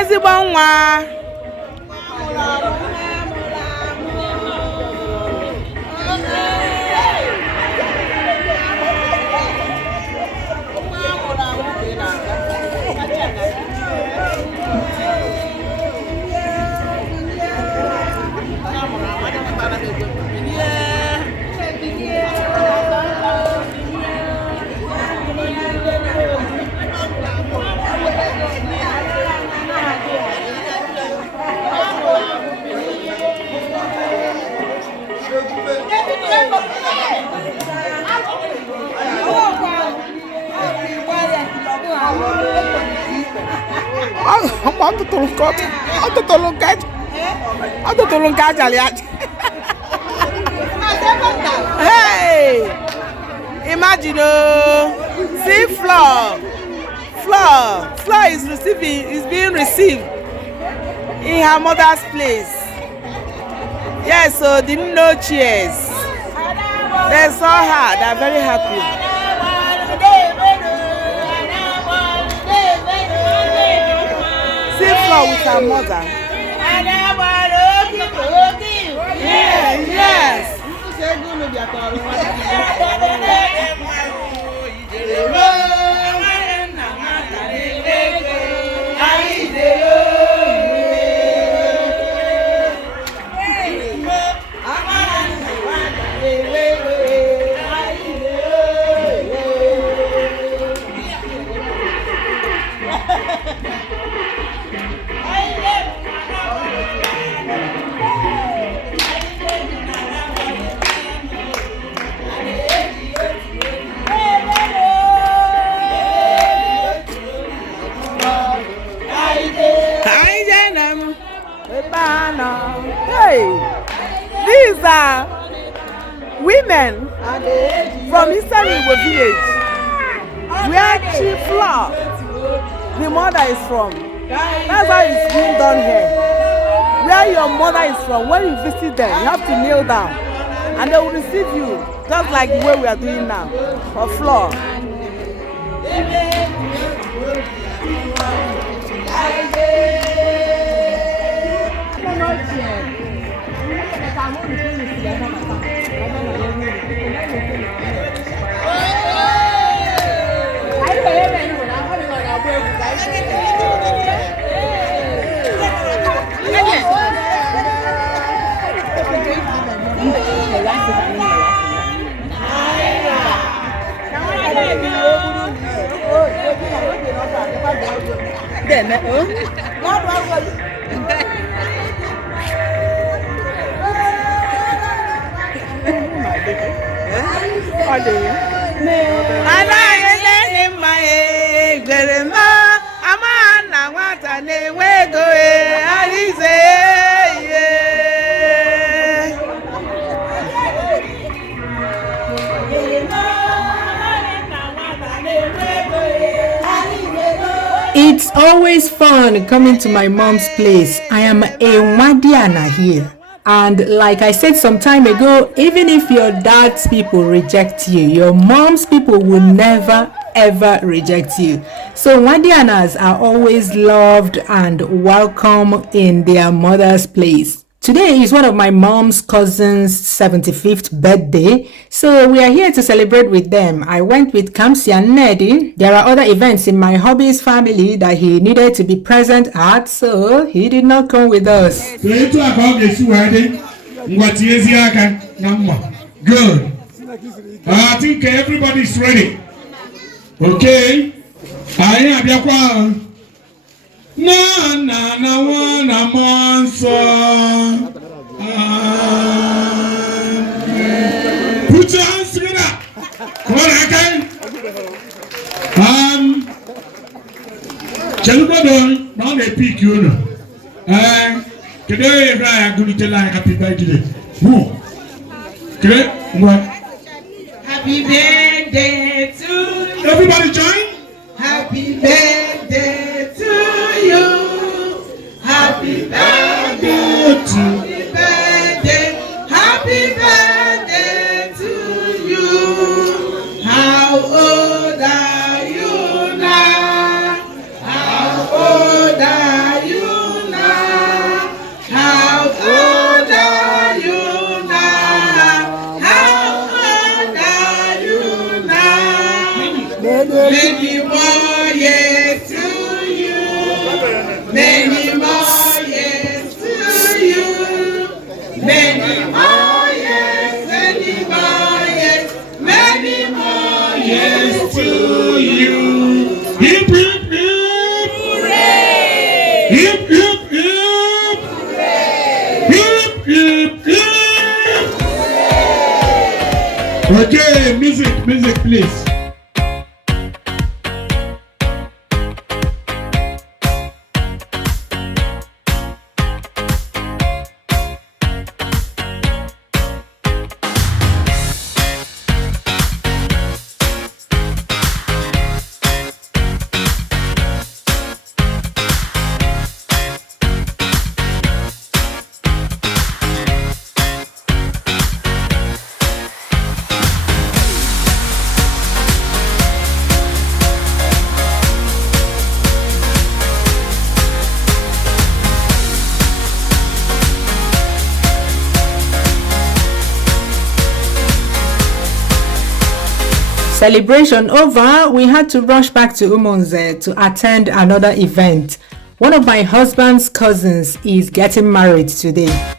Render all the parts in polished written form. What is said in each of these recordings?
Ezigbo nwa. Hey, imagine, see Fleur is being received in her mother's place. Yes, so didn't know cheers. They saw her, they're very happy. See Fleur with her mother. Yes. Hey, these are women from Eastern Igbo village where Chief Fleur, the mother, is from. That's how it's being done here. Where your mother is from, when you visit them, you have to kneel down and they will receive you, just like the way we are doing now for Fleur. It's always fun coming to my mom's place. I am a Wadiana here. And like I said some time ago, even if your dad's people reject you, your mom's people will never ever reject you. So Wadianas are always loved and welcome in their mother's place. Today is one of my mom's cousin's 75th birthday, so we are here to celebrate with them. I went with Kamsi and Nedi. There are other events in my hubby's family that he needed to be present at, so he did not come with us. Good. I think everybody's ready. Okay? I am na one month. Put your hands together. Okay? Chelubadon, now they pick you. Today I am going to tell you happy birthday. Who? Okay? What? Happy birthday to you. Everybody join. Happy birthday to you. Happy Okay, music, please. Celebration over, we had to rush back to Umunze to attend another event. One of my husband's cousins is getting married today.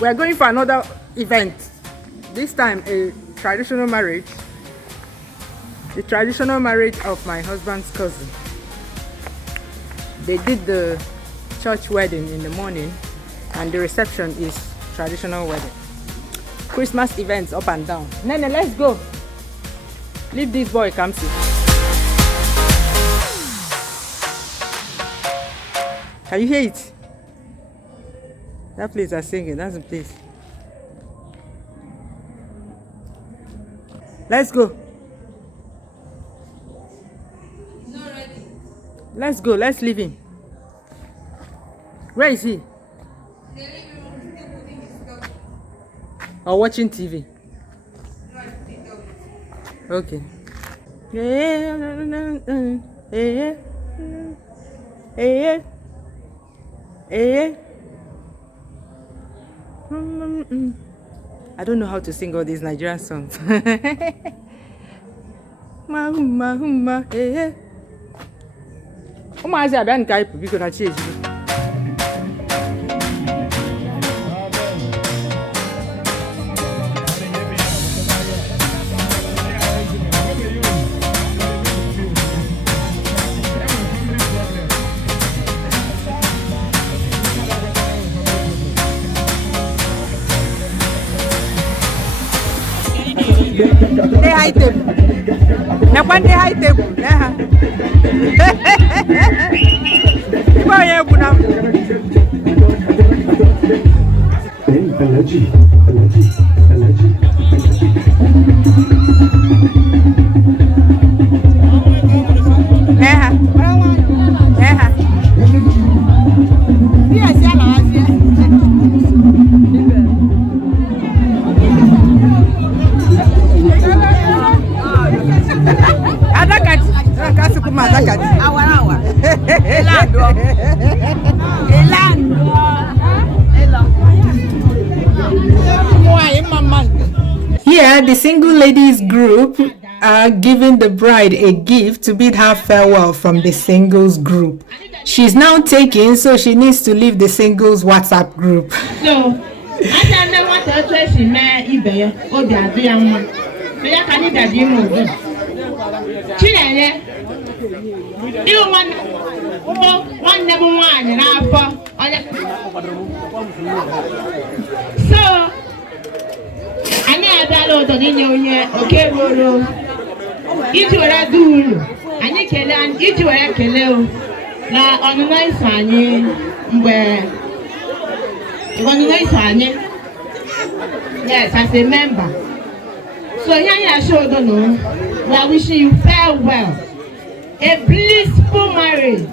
We are going for another event. This time a traditional marriage. The traditional marriage of my husband's cousin. They did the church wedding in the morning and the reception is traditional wedding. Christmas events up and down. Nene, let's go. Leave this boy, come see. Can you hear it? That place are singing, that's the place. Let's go. Not ready. Let's go, let's leave him. Where is he? The living room is still putting his stuff. Or watching TV? No, I put it down. Okay. I don't know how to sing all these Nigerian songs. They high table. Now when they high table, Here, the single ladies group are giving the bride a gift to bid her farewell from the singles group. She's now taken, so she needs to leave the singles WhatsApp group. So, I don't want to trace in my eBay or the other young one. But I can't even be moved. Chinyere, you one number one and half. So, I never download the new year, okay, Roro. It will I do. I need to learn it will I kill you. Now, on the nice one, where you want to nice one, yes, as a member. So, here I show the no. We are wishing you farewell. A blissful marriage.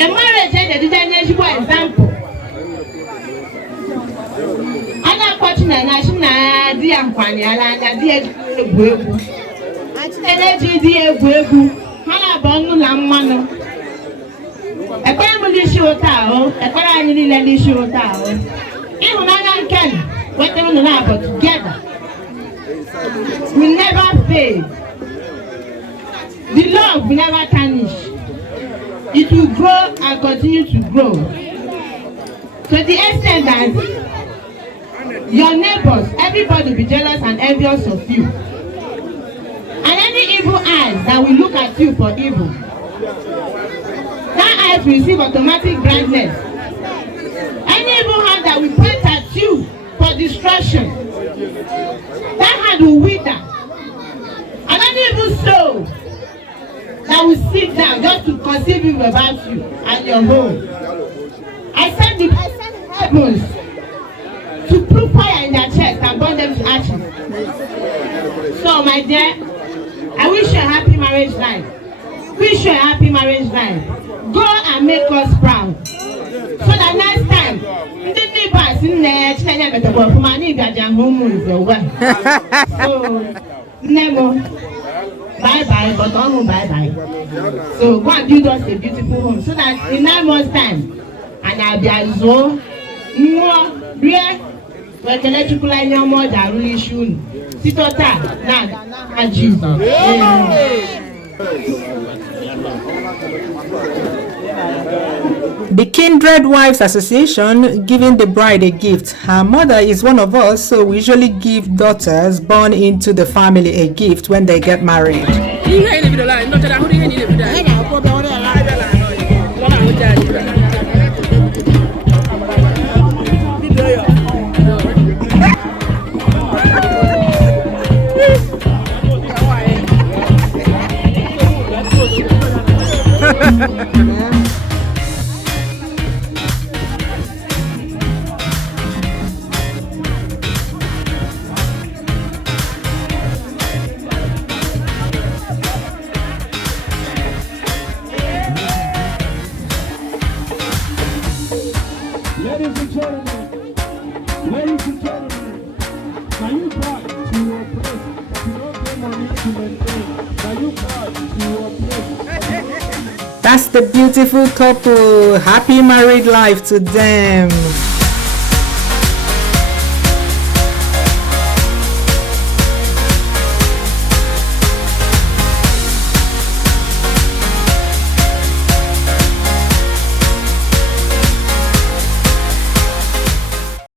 A marriage that is an example. Ana kwachina na shina di amfani ala na di egwu. Achina di egwu. Hala bonu la mmanu. Ebe mu ndị isi ụta ahụ, ekpere anyị niile ndị isi ụta ahụ. Ịhụnanya nke wetara unu na-abụ together will never fade. The love will never tarnish. It will grow and continue to grow. To the extent that your neighbors, everybody will be jealous and envious of you. And any evil eyes that will look at you for evil, that eyes will receive automatic blindness. Any evil hand that will point at you for destruction, that hand will wither. And any evil soul that will sit down just to conceive evil about you and your home, I send the heavens to put fire in their chest and burn them to ashes. So, my dear, I wish you a happy marriage life. Wish you a happy marriage life. Go and make us proud. So that next time, the neighbors in there, Chinyere better go for my neighbor, home is the way. So, never. Bye bye, but don't bye bye. So go and build us a beautiful home so that in 9 months' time, and I'll be as well. More real, but electrical line no more than really soon. Sitota, now, Jesus. The Kindred Wives Association giving the bride a gift. Her mother is one of us, so we usually give daughters born into the family a gift when they get married. Ladies and gentlemen, are you proud to your place? You don't pay money to maintain. Are you proud to your place? That's the beautiful couple. Happy married life to them.